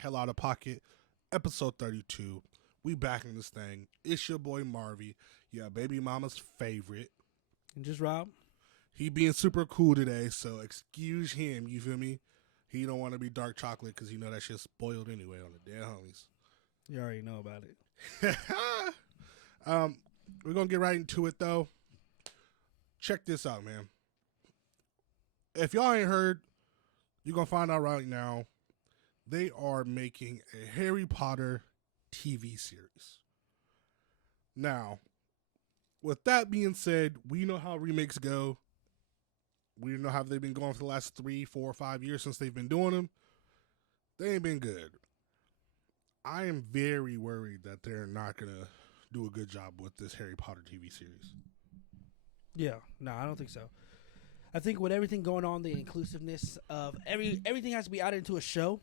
Hell Out of Pocket, episode 32. We back in this thing. It's your boy Marvy, baby mama's favorite. And just Rob. He being super cool today, so excuse him, you feel me? He don't want to be dark chocolate because that shit's spoiled anyway on the damn homies. You already know about it. We're going to get right into it, though. Check this out, man. If y'all ain't heard, you're going to find out right now. They are making a Harry Potter TV series. Now, with that being said, we know how remakes go. We know how they've been going for the last 3, 4, 5 years since they've been doing them. They ain't been good. I am very worried that they're not going to do a good job with this Harry Potter TV series. Yeah, no, I don't think so. I think with everything going on, the inclusiveness of everything has to be added into a show.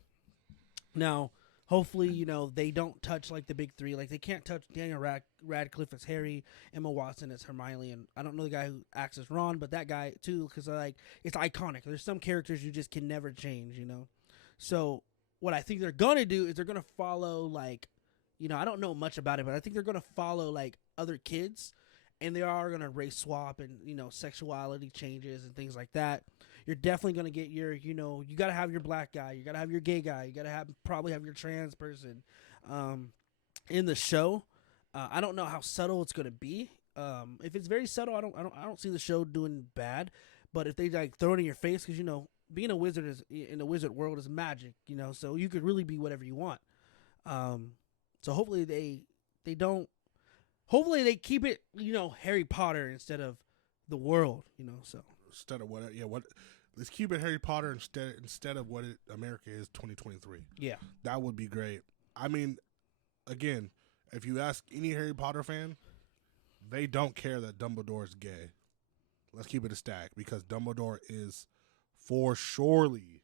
Now, hopefully, they don't touch like the big three. Like they can't touch Daniel Radcliffe as Harry, Emma Watson as Hermione, and I don't know the guy who acts as Ron, but that guy too, because it's iconic. There's some characters you just can never change, So what I think they're gonna do is they're gonna follow I don't know much about it, but I think they're gonna follow other kids. And they are going to race swap and, sexuality changes and things like that. You're definitely going to get your, you got to have your black guy. You got to have your gay guy. You got to probably have your trans person in the show. I don't know how subtle it's going to be. If it's very subtle, I don't see the show doing bad. But if they throw it in your face, because, being a wizard in the wizard world is magic, so you could really be whatever you want. So hopefully they don't. Hopefully they keep it, Harry Potter instead of the world, so. Instead of let's keep it Harry Potter instead of what America is 2023. Yeah. That would be great. I mean, again, if you ask any Harry Potter fan, they don't care that Dumbledore is gay. Let's keep it a stack because Dumbledore is for surely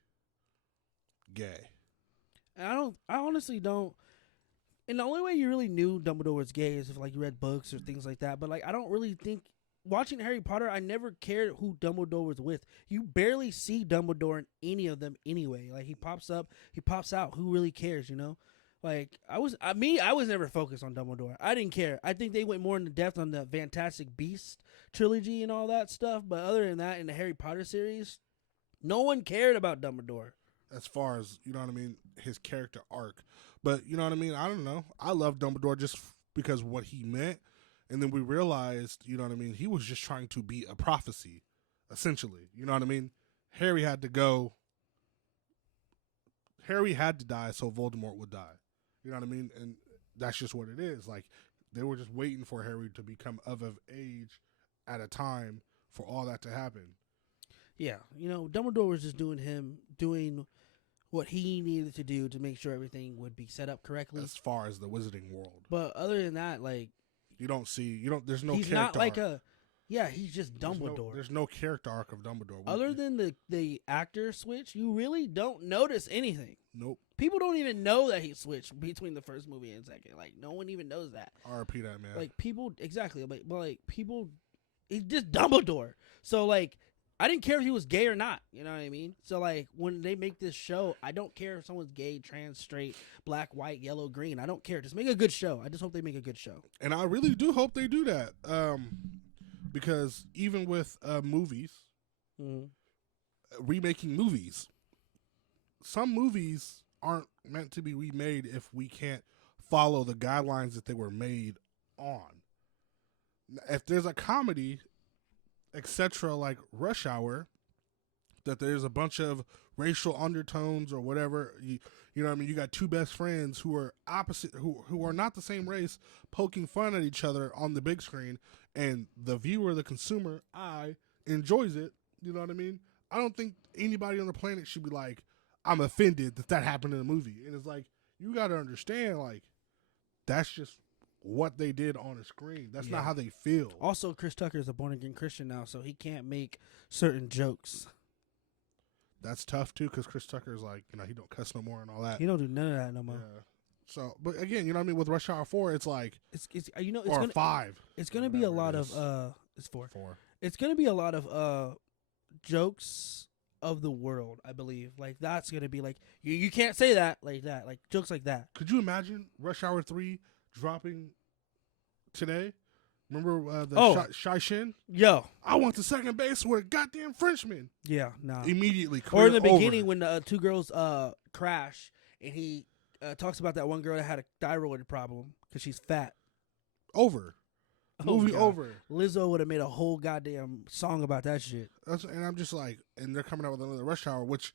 gay. I honestly don't. And the only way you really knew Dumbledore was gay is if you read books or things like that. But I don't really think watching Harry Potter, I never cared who Dumbledore was with. You barely see Dumbledore in any of them anyway. He pops up, he pops out. Who really cares? I was never focused on Dumbledore. I didn't care. I think they went more into depth on the Fantastic Beasts trilogy and all that stuff. But other than that, in the Harry Potter series, no one cared about Dumbledore. As far as, his character arc. But, I don't know. I love Dumbledore just because what he meant. And then we realized, he was just trying to be a prophecy, essentially. Harry had to go. Harry had to die so Voldemort would die. And that's just what it is. They were just waiting for Harry to become of age at a time for all that to happen. Yeah, Dumbledore was just doing what he needed to do to make sure everything would be set up correctly. As far as the wizarding world. But other than that, there's no he's character not arc. He's just Dumbledore. There's no character arc of Dumbledore. Other than the actor switch, you really don't notice anything. Nope. People don't even know that he switched between the first movie and second. No one even knows that. RP that, man. People, exactly. But people, he's just Dumbledore. So, I didn't care if he was gay or not. You know what I mean? So, when they make this show, I don't care if someone's gay, trans, straight, black, white, yellow, green. I don't care. Just make a good show. I just hope they make a good show. And I really do hope they do that. Because even with movies, remaking movies, some movies aren't meant to be remade if we can't follow the guidelines that they were made on. If there's a comedy, etc., like Rush Hour, that there's a bunch of racial undertones or whatever, you got two best friends who are opposite, who are not the same race, poking fun at each other on the big screen, and the viewer, the consumer, enjoys it. You know what I mean? I don't think anybody on the planet should be I'm offended that happened in a movie. And it's you got to understand, that's just what they did on the screen. That's not how they feel. Also, Chris Tucker is a born-again Christian now, so he can't make certain jokes. That's tough, too, because Chris Tucker is he don't cuss no more and all that. He don't do none of that no more. Yeah. So, but again, with Rush Hour 4, it's it's or gonna, 5. It's going to be a lot of, it's 4. 4. It's going to be a lot of jokes of the world. I believe like that's gonna be like you can't say that like jokes like that. Could you imagine Rush Hour 3 dropping today? Remember Shai Shin? Yo, I want the second base with a goddamn Frenchman. Yeah, no. Immediately. Or in the over. beginning when the two girls crash and he talks about that one girl that had a thyroid problem because she's fat. Over. Movie over. Lizzo would have made a whole goddamn song about that shit. And I'm just like, and they're coming out with another Rush Hour, which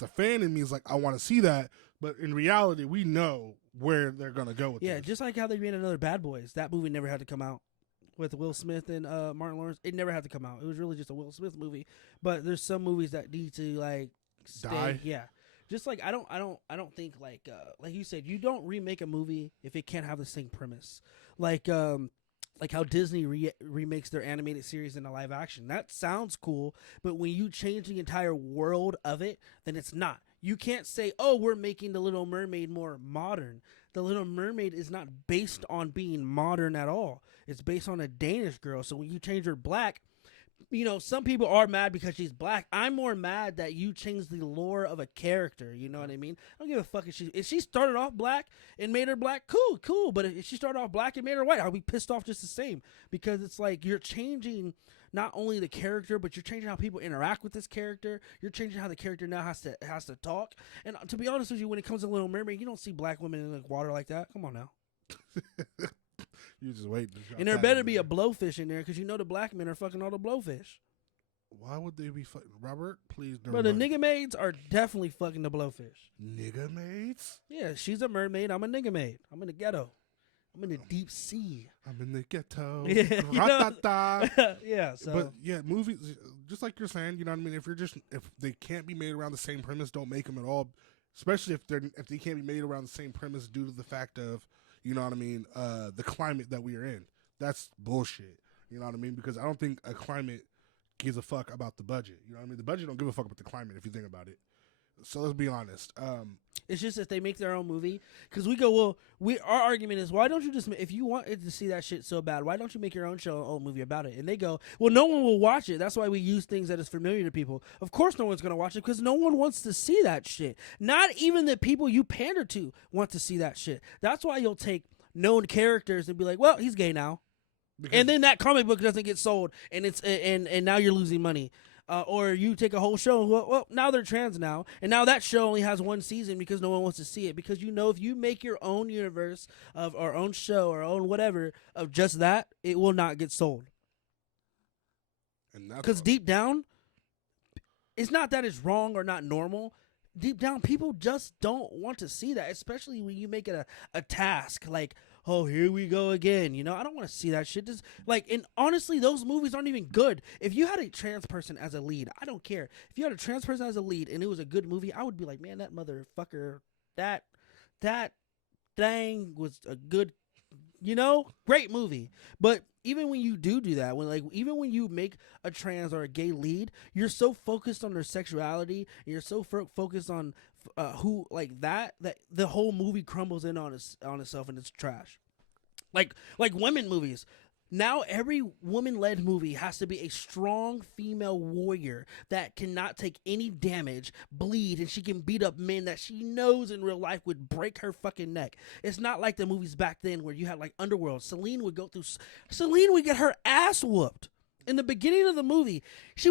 the fan in me is like, I want to see that. But in reality, we know where they're going to go with this. Just like how they made another Bad Boys. That movie never had to come out. With Will Smith and Martin Lawrence, it never had to come out. It was really just a Will Smith movie. But there's some movies that need to like stay. Die. Yeah, just like I don't think like you said, you don't remake a movie if it can't have the same premise. Like how Disney remakes their animated series into live action. That sounds cool, but when you change the entire world of it, then it's not. You can't say, "Oh, we're making The Little Mermaid more modern." The Little Mermaid is not based on being modern at all. It's based on a Danish girl. So when you change her black, some people are mad because she's black. I'm more mad that you changed the lore of a character. You know what I mean? I don't give a fuck if she started off black and made her black. Cool. But if she started off black and made her white, I'll be pissed off just the same because it's like you're changing not only the character, but you're changing how people interact with this character. You're changing how the character now has to talk. And to be honest with you, when it comes to Little Mermaid, you don't see black women in the water like that. Come on now. You just wait. And there better be a blowfish in there because the black men are fucking all the blowfish. Why would they be fucking Robert? Please, but the nigga maids are definitely fucking the blowfish. Nigga maids? Yeah, she's a mermaid. I'm a nigga maid. I'm in the ghetto. I'm in the deep sea. I'm in the ghetto. Yeah, yeah. So. But yeah, movies, just like you're saying, you know what I mean. If they can't be made around the same premise, don't make them at all. Especially if they can't be made around the same premise due to the fact of, you know what I mean, the climate that we are in. That's bullshit. You know what I mean? Because I don't think a climate gives a fuck about the budget. You know what I mean? The budget don't give a fuck about the climate if you think about it. So let's be honest. It's just if they make their own movie, because our argument is, why don't you just, if you wanted to see that shit so bad, why don't you make your own show, own movie about it? And they go, well, no one will watch it. That's why we use things that is familiar to people. Of course no one's going to watch it because no one wants to see that shit. Not even the people you pander to want to see that shit. That's why you'll take known characters and be like, well, he's gay now. And then that comic book doesn't get sold, and it's and now you're losing money. Or you take a whole show, well, now they're trans now, and now that show only has one season because no one wants to see it. Because if you make your own universe of our own show or own whatever of just that, it will not get sold. Because deep down, it's not that it's wrong or not normal. Deep down, people just don't want to see that, especially when you make it a task. Like, oh, here we go again. I don't want to see that shit. And honestly, those movies aren't even good. If you had a trans person as a lead, I don't care. If you had a trans person as a lead and it was a good movie, I would be like, man, that motherfucker, that thing was a good, great movie. But even when you do that, even when you make a trans or a gay lead, you're so focused on their sexuality, and you're so focused on who like that the whole movie crumbles in on itself and it's trash. Like women movies. Now every woman-led movie has to be a strong female warrior that cannot take any damage, bleed, and she can beat up men that she knows in real life would break her fucking neck. It's not like the movies back then where you had like Underworld. Celine would get her ass whooped. In the beginning of the movie, she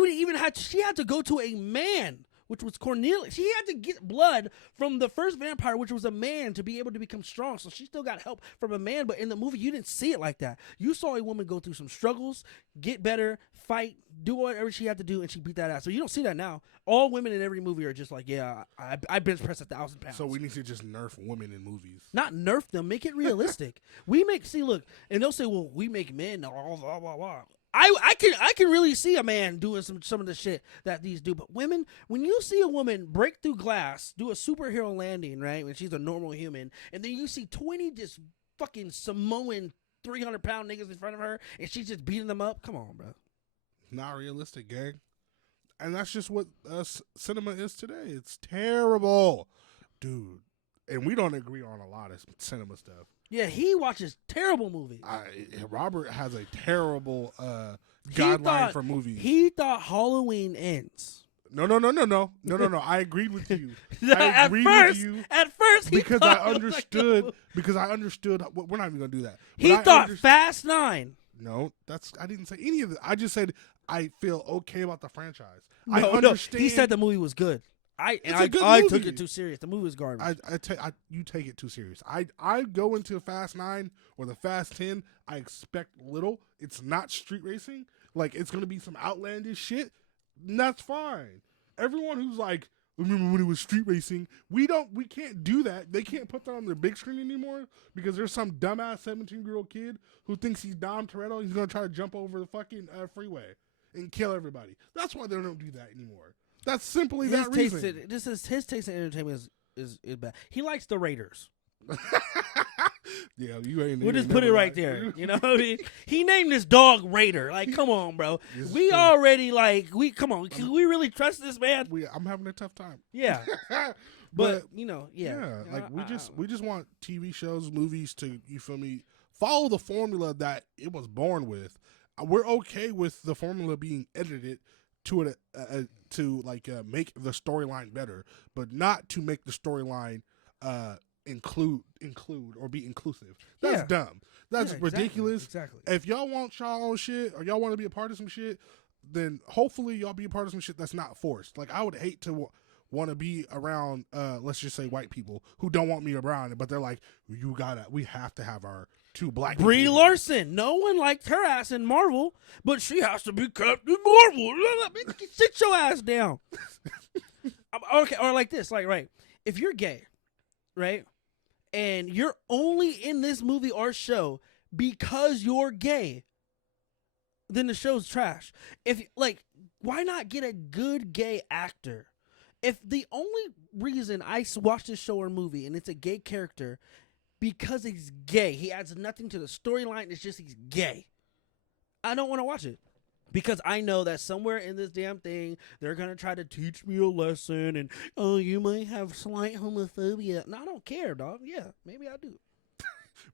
had to go to a man, which was Cornelius. She had to get blood from the first vampire, which was a man, to be able to become strong. So she still got help from a man, but in the movie, you didn't see it like that. You saw a woman go through some struggles, get better, fight, do whatever she had to do, and she beat that ass. So you don't see that now. All women in every movie are just like, yeah, I bench press 1,000 pounds. So we need to just nerf women in movies. Not nerf them, make it realistic. Look, and they'll say, well, we make men, blah, blah, blah, blah. I can really see a man doing some of the shit that these do, but women, when you see a woman break through glass, do a superhero landing, right, when she's a normal human, and then you see 20 just fucking Samoan 300-pound niggas in front of her, and she's just beating them up, come on, bro. Not realistic, gang. And that's just what cinema is today. It's terrible, dude. And we don't agree on a lot of cinema stuff. Yeah, he watches terrible movies. Robert has a terrible guideline for movies. He thought Halloween Ends No. I agreed with you. At first, he because thought I understood. Because I understood. We're not even gonna do that. He thought Fast 9. No, I didn't say any of it. I just said I feel okay about the franchise. No, I understand. He said the movie was good. I took it too serious. The movie was garbage. You take it too serious. I go into Fast 9 or the Fast 10. I expect little. It's not street racing. Like, it's gonna be some outlandish shit. And that's fine. Everyone who's like, remember when it was street racing? We can't do that. They can't put that on their big screen anymore because there's some dumbass 17-year-old kid who thinks he's Dom Toretto. He's gonna try to jump over the fucking freeway and kill everybody. That's why they don't do that anymore. That's simply that reason. His taste in entertainment is bad. He likes the Raiders. Yeah, you ain't. We'll just put it right there. You know what I mean? He named his dog Raider. Like, come on, bro. We already come on. Can we really trust this man? I'm having a tough time. Yeah. but we just want TV shows, movies to, you feel me, follow the formula that it was born with. We're okay with the formula being edited to make the storyline better, but not to make the storyline include or be inclusive. That's dumb. That's ridiculous. Exactly. If y'all want y'all own shit or y'all want to be a part of some shit, then hopefully y'all be a part of some shit that's not forced. Like, I would hate to want to be around, let's just say, white people who don't want me around, but they're like, we have to have our two black people. Brie Larson. No one liked her ass in Marvel, but she has to be Captain Marvel. Sit your ass down. Okay, or like this, right? If you're gay, right, and you're only in this movie or show because you're gay, then the show's trash. Why not get a good gay actor? If the only reason I watch this show or movie and it's a gay character because he's gay, he adds nothing to the storyline, it's just he's gay, I don't want to watch it. Because I know that somewhere in this damn thing, they're going to try to teach me a lesson and, you might have slight homophobia. No, I don't care, dog. Yeah, maybe I do.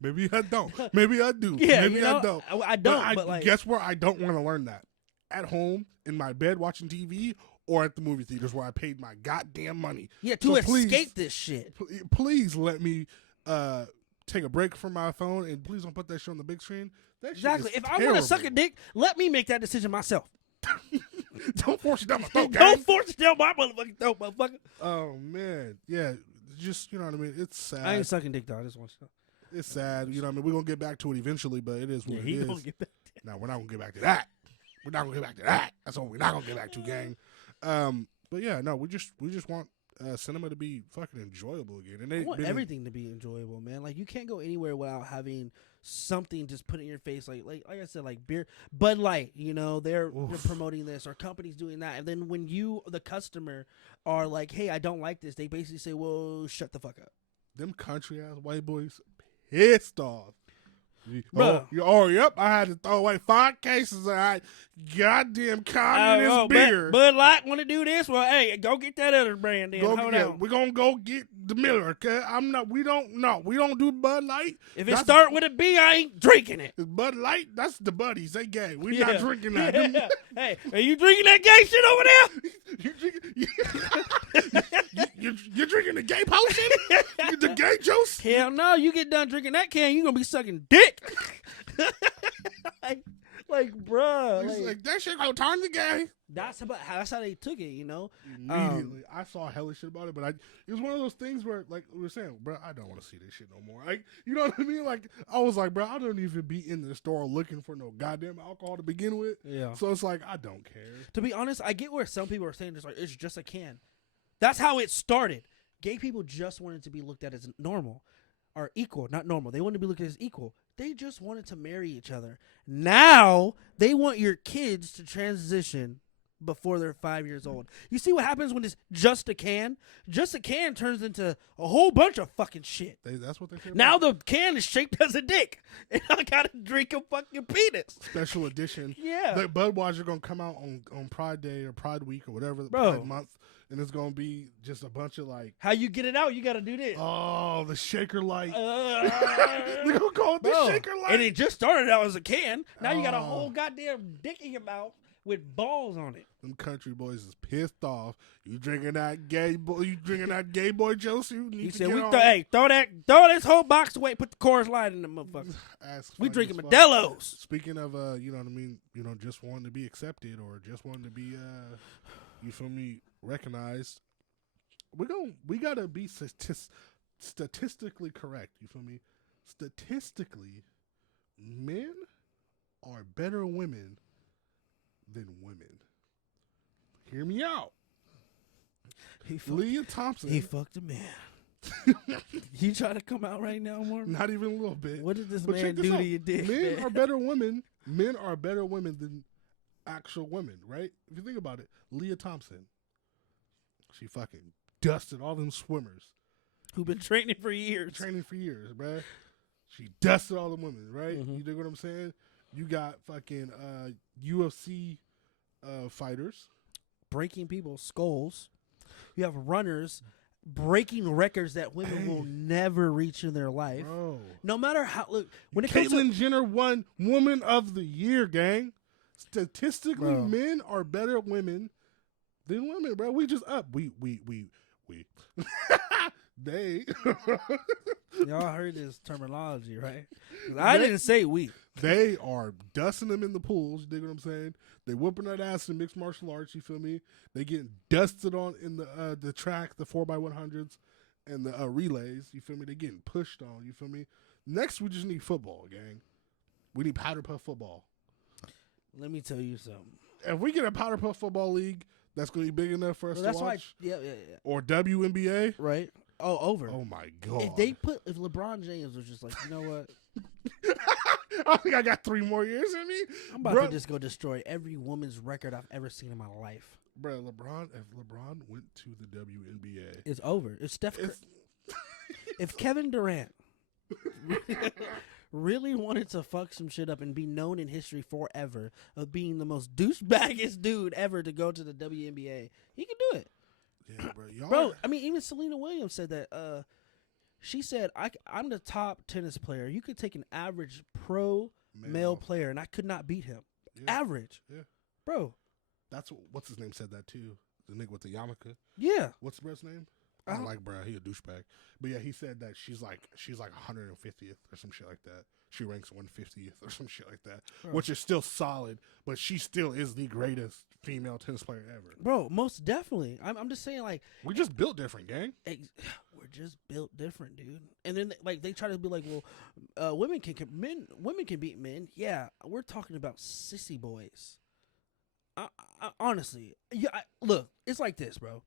Maybe I don't. Maybe I do. Yeah, maybe I don't. I don't, but guess where I don't want to learn that? At home, in my bed watching TV, or at the movie theaters where I paid my goddamn money. Yeah, to escape this shit. Please let me take a break from my phone, and please don't put that shit on the big screen. Exactly. If I want to suck a dick, let me make that decision myself. Don't force it down my throat, Don't force it down my motherfucking throat, motherfucker. Oh, man. Yeah, just, you know what I mean? It's sad. I ain't sucking dick, dog. I just want you to know. It's sad. You know what I mean? We're going to get back to it eventually, but it is what it is. Gonna get back to it. No, we're not going to get back to that. We're not going to get back to that. That's what we're not going to get back to, gang. But, yeah, no, we just want cinema to be fucking enjoyable again. And I want everything to be enjoyable, man. Like, you can't go anywhere without having something just put in your face, like I said, like beer, Bud Light. You know, they're promoting this, or companies doing that, and then when you, the customer, are like, "Hey, I don't like this," they basically say, "Well, shut the fuck up." Them country ass white boys pissed off. Bro. Yep. I had to throw away 5 cases of that goddamn communist beer. Bud Light want to do this? Well, hey, go get that other brand then. Hold on. We're going to go get the Miller, okay? We don't do Bud Light. If it start with a B, I ain't drinking it. Bud Light, that's the buddies. They gay. We're not drinking that. Yeah. Hey, are you drinking that gay shit over there? You're drinking the gay potion? The gay juice? Hell no. You get done drinking that can, you're going to be sucking dick. like, bruh. Like, that shit gonna turn the gay. That's how they took it, you know? Immediately. I saw hella shit about it, but it was one of those things where, like we were saying, bro, I don't want to see this shit no more. Like, you know what I mean? Like, I was like, bro, I don't even be in the store looking for no goddamn alcohol to begin with. Yeah. So it's like, I don't care. To be honest, I get where some people are saying it's just a can. That's how it started. Gay people just wanted to be looked at as normal. Or equal, not normal. They wanted to be looked at as equal. They just wanted to marry each other. Now, they want your kids to transition before they're 5 years old. You see what happens when it's just a can? Just a can turns into a whole bunch of fucking shit. That's what they say. Now the can is shaped as a dick. And I gotta drink a fucking penis. Special edition. Yeah. The Budweiser gonna come out on Pride Day or Pride Week or whatever, Pride Month. And it's going to be just a bunch of like... How you get it out, you got to do this. Oh, the shaker light. They're going to call it the shaker light. And it just started out as a can. Now you got a whole goddamn dick in your mouth with balls on it. Them country boys is pissed off. You drinking that gay boy? You drinking that gay boy juice? You need He to said, get "We on. throw this whole box away. Put the chorus line in the motherfucker. We drinking Modelo's." Speaking of, you know what I mean? You know, just wanting to be accepted or just wanting to be, you feel me, recognized. We gotta be statistically correct. You feel me? Statistically, men are better women than women. Hear me out. Leah Thompson. He fucked a man. You trying to come out right now, Mark? Not even a little bit. What did this But man do to you, dick? Men are better women. Men are better women than actual women, right? If you think about it, Leah Thompson, she fucking dusted all them swimmers. Who've been training for years. Bruh. She dusted all the women, right? Mm-hmm. You dig what I'm saying? You got fucking UFC fighters. Breaking people's skulls. You have runners breaking records that women will never reach in their life. Bro. No matter how... Look, when it Caitlyn Jenner won Woman of the Year, gang. Statistically, Bro. men are better women than women, bro. We just up. We. They. Y'all heard this terminology, right? 'Cause I didn't say we. They are dusting them in the pools. You dig what I'm saying? They whooping that ass in mixed martial arts. You feel me? They getting dusted on in the track, the 4x100s, and the relays. You feel me? They getting pushed on. You feel me? Next, we just need football, gang. We need powder puff football. Let me tell you something. If we get a powder puff football league, that's going to be big enough for us to watch. Yeah. Or WNBA. Right? Oh, over. Oh my god! If LeBron James was just like, you know what? I think I got 3 more years in me. I'm about to just go destroy every woman's record I've ever seen in my life. Bro, if LeBron went to the WNBA, it's over. It's Steph Curry. If Kevin Durant really wanted to fuck some shit up and be known in history forever of being the most douchebaggest dude ever to go to the WNBA, he could do it. Yeah, bro. Bro, I mean, even Serena Williams said that. She said, I'm the top tennis player. You could take an average pro male player, and I could not beat him. Yeah. Average. Yeah. Bro. That's what's his name said that, too. The nigga with the yarmulke. Yeah. What's the bro's name? I don't like bro. He a douchebag. But yeah, he said that she's like 150th or some shit like that. She ranks 150th or some shit like that, which is still solid. But she still is the greatest female tennis player ever. Bro, most definitely. I'm just saying, like, we just built different, gang. We're just built different, dude. And then like they try to be like, well, women can beat men. Yeah, we're talking about sissy boys. I honestly, look, it's like this, bro.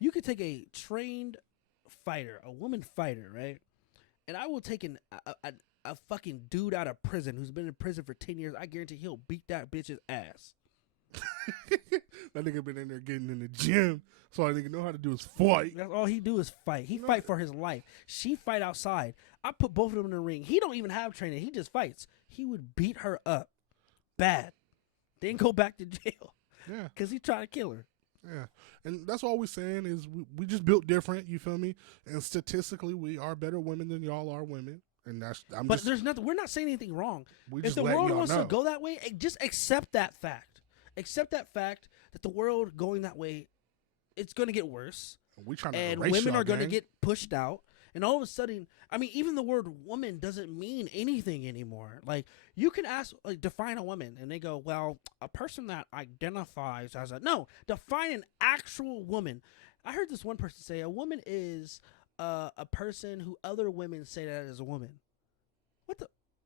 You could take a trained fighter, a woman fighter, right? And I will take a fucking dude out of prison who's been in prison for 10 years. I guarantee he'll beat that bitch's ass. That nigga been in there getting in the gym, so all nigga know how to do is fight. That's all he do is fight. He fight for his life. She fight outside. I put both of them in the ring. He don't even have training. He just fights. He would beat her up bad, then go back to jail. Yeah, because he tried to kill her. Yeah, and that's all we're saying is we just built different. You feel me? And statistically, we are better women than y'all are women. And that's there's nothing. We're not saying anything wrong. If the world wants to go that way, just accept that fact. Accept that fact that the world going that way, it's going to get worse. We trying to and erase women y'all, are going to gang. get pushed out. And all of a sudden, I mean, even the word woman doesn't mean anything anymore. Like, you can ask, like, define a woman, and they go, well, a person that identifies as a... No, define an actual woman. I heard this one person say, a woman is a person who other women say that is a woman.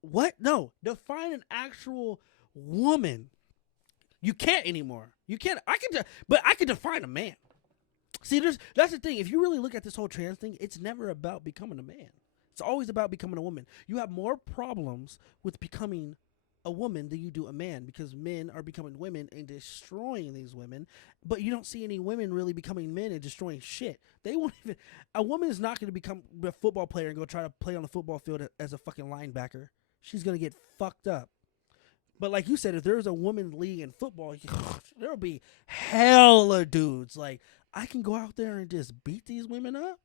What? No, define an actual woman. You can't anymore. You can't. But I can define a man. See, that's the thing. If you really look at this whole trans thing, it's never about becoming a man. It's always about becoming a woman. You have more problems with becoming a woman than you do a man because men are becoming women and destroying these women. But you don't see any women really becoming men and destroying shit. They won't even. A woman is not going to become a football player and go try to play on the football field as a fucking linebacker. She's going to get fucked up. But like you said, if there's a women's league in football, there'll be hella dudes. Like, I can go out there and just beat these women up.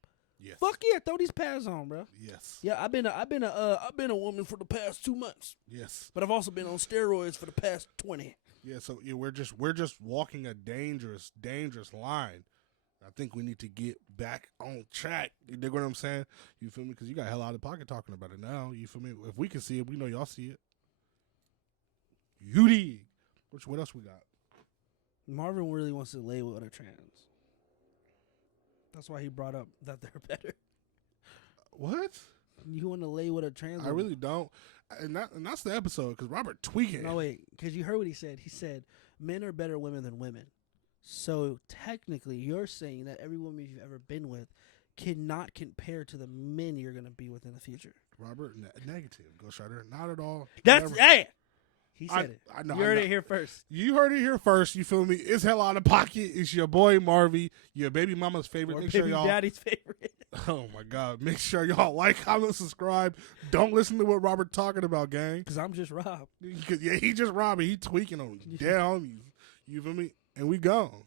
Yes. Fuck yeah, throw these pads on, bro. Yes. Yeah, I've been a woman for the past 2 months. Yes. But I've also been on steroids for the past 20. Yeah, so we're just walking a dangerous line. I think we need to get back on track. You dig what I'm saying? You feel me? Because you got Hell Out of Pocket talking about it now. You feel me? If we can see it, we know y'all see it. You dig? What else we got? Marvin really wants to lay with a trans. That's why he brought up that they're better. What? You want to lay with a trans? I really don't. And that's the episode because Robert tweaking. No, wait, because you heard what he said. He said men are better women than women. So technically, you're saying that every woman you've ever been with cannot compare to the men you're going to be with in the future. Robert, negative. Ghost Rider, not at all. That's hey. He said it. I know. You heard it here first. You heard it here first. You feel me? It's Hell Out of Pocket. It's your boy Marvy, your baby mama's favorite. Or Make baby sure y'all. daddy's favorite. Oh my God! Make sure y'all like, comment, subscribe. Don't listen to what Robert talking about, gang. Because I'm just Rob. Yeah, he just Robbie. He tweaking on down. You feel me? And we gone.